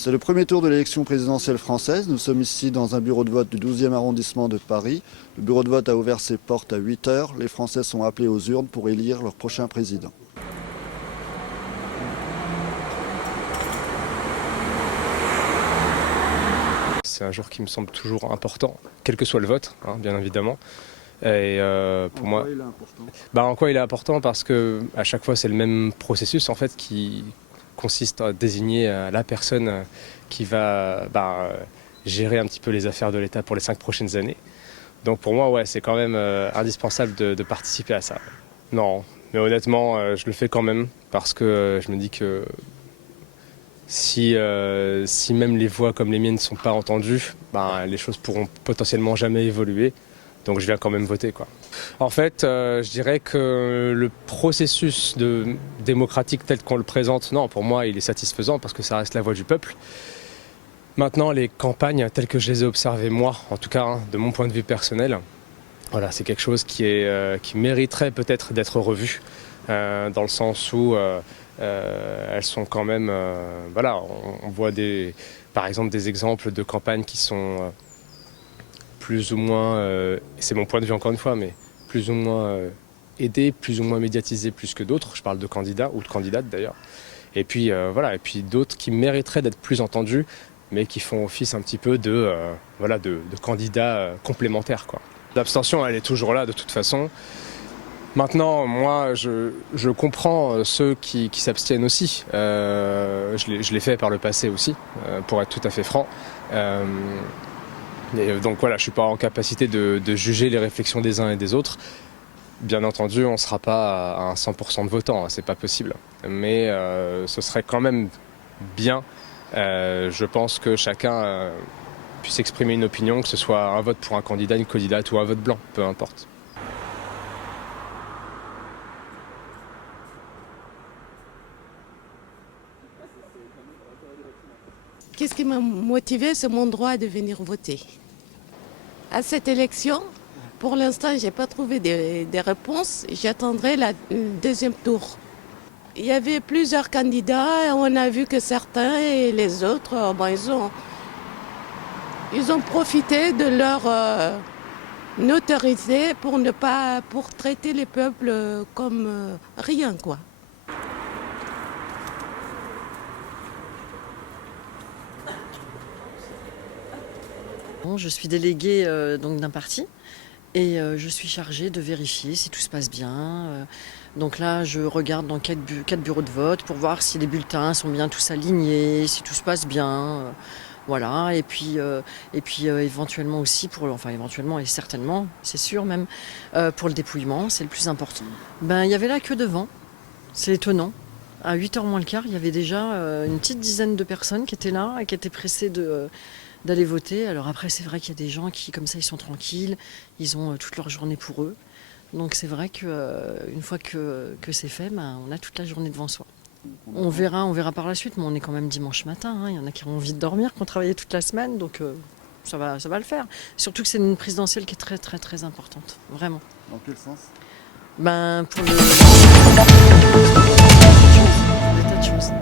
C'est le premier tour de l'élection présidentielle française. Nous sommes ici dans un bureau de vote du 12e arrondissement de Paris. Le bureau de vote a ouvert ses portes à 8 heures. Les Français sont appelés aux urnes pour élire leur prochain président. C'est un jour qui me semble toujours important, quel que soit le vote, hein, bien évidemment. Et pour moi, il est important. En quoi il est important? Parce que à chaque fois c'est le même processus en fait qui consiste à désigner la personne qui va gérer un petit peu les affaires de l'État pour les 5 prochaines années. Donc pour moi, ouais, c'est quand même indispensable de participer à ça. Non, mais honnêtement, je le fais quand même parce que je me dis que si même les voix comme les miennes ne sont pas entendues, les choses pourront potentiellement jamais évoluer. Donc je viens quand même voter, quoi. En fait, je dirais que le processus démocratique tel qu'on le présente, non, pour moi, il est satisfaisant parce que ça reste la voix du peuple. Maintenant, les campagnes telles que je les ai observées, moi, en tout cas, hein, de mon point de vue personnel, voilà, c'est quelque chose qui mériterait peut-être d'être revu, dans le sens où elles sont quand même, on voit par exemple des exemples de campagnes qui sont plus ou moins, c'est mon point de vue encore une fois, mais plus ou moins aidés, plus ou moins médiatisés plus que d'autres. Je parle de candidats ou de candidates d'ailleurs. Et puis et puis d'autres qui mériteraient d'être plus entendus, mais qui font office un petit peu de candidats complémentaires, quoi. L'abstention, elle est toujours là de toute façon. Maintenant, moi, je comprends ceux qui s'abstiennent aussi. Je l'ai fait par le passé aussi, pour être tout à fait franc. Et donc voilà, je ne suis pas en capacité de juger les réflexions des uns et des autres. Bien entendu, on ne sera pas à un 100% de votants, hein, c'est pas possible. Mais ce serait quand même bien, je pense que chacun puisse exprimer une opinion, que ce soit un vote pour un candidat, une candidate ou un vote blanc, peu importe. Qu'est-ce qui m'a motivé? C'est mon droit de venir voter. À cette élection, pour l'instant, je n'ai pas trouvé des réponses. J'attendrai le deuxième tour. Il y avait plusieurs candidats et on a vu que certains et les autres, ils ont profité de leur notoriété pour traiter les peuples comme rien, quoi. Je suis déléguée donc d'un parti et je suis chargée de vérifier si tout se passe bien. Donc là, je regarde dans 4 bureaux de vote pour voir si les bulletins sont bien tous alignés, si tout se passe bien. Voilà, et puis éventuellement aussi, éventuellement et certainement, c'est sûr même, pour le dépouillement, c'est le plus important. Il y avait la queue devant, c'est étonnant. À 8h moins le quart, il y avait déjà une petite dizaine de personnes qui étaient là et qui étaient pressées d'aller voter. Alors après, c'est vrai qu'il y a des gens qui, comme ça, ils sont tranquilles, ils ont toute leur journée pour eux. Donc c'est vrai qu'une fois que c'est fait, on a toute la journée devant soi. On verra par la suite, mais on est quand même dimanche matin. Hein. Il y en a qui ont envie de dormir, qui ont travaillé toute la semaine, donc ça va le faire. Surtout que c'est une présidentielle qui est très très très importante, vraiment. Dans quel sens? Pour des tas de choses.